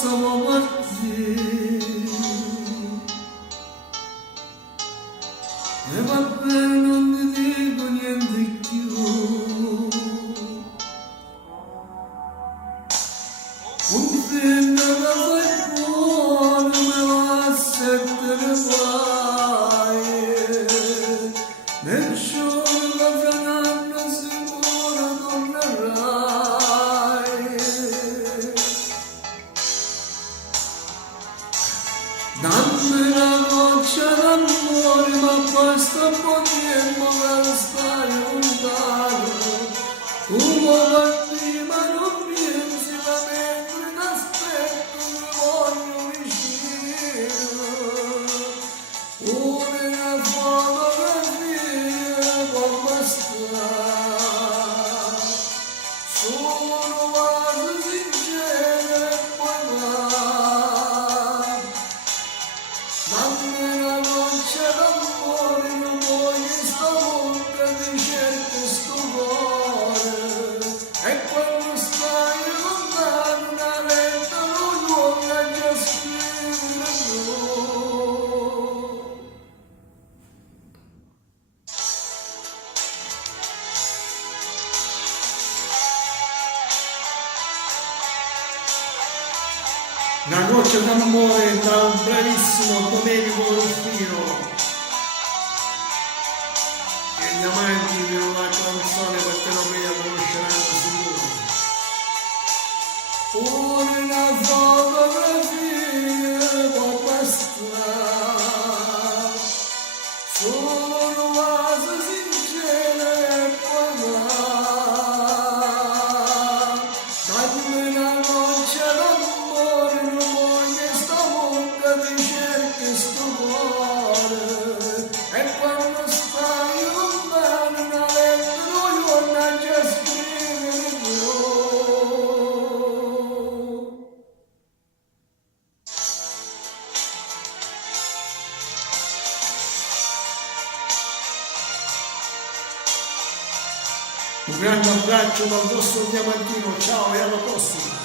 siamo partiti e va bene, non ti dico niente più. Un figlio che fai buono me va a sette ne fai, nel giorno che fra un anno sicuro tornerai. Dammi una goccia d'amore, ma basta un po' di tempo per stare lontano. Tu vuoi partire ma non pensi, ma mentre ti aspetto ti voglio vicino. Una fotografia può bastare, sono quasi sincera e poi va. Dammi una goccia d'amore, non voglio sta bocca di cerca sto cuore. E quando stai lontano una retta non vuole già scrivere tu. Una goccia d'amore da un bravissimo Domenico Ruffino, che gli amanti di una canzone perché non mi conosceranno sicuro. Una fotografia può bastare, sono quasi sincera e poi va. Dammi una goccia d'amore, non voglio sta bocca di cerca sto cuore. E quando stai lontano una lettera non vuole già scrivere tu. Un grande abbraccio dal vostro Diamantino, ciao e alla prossima!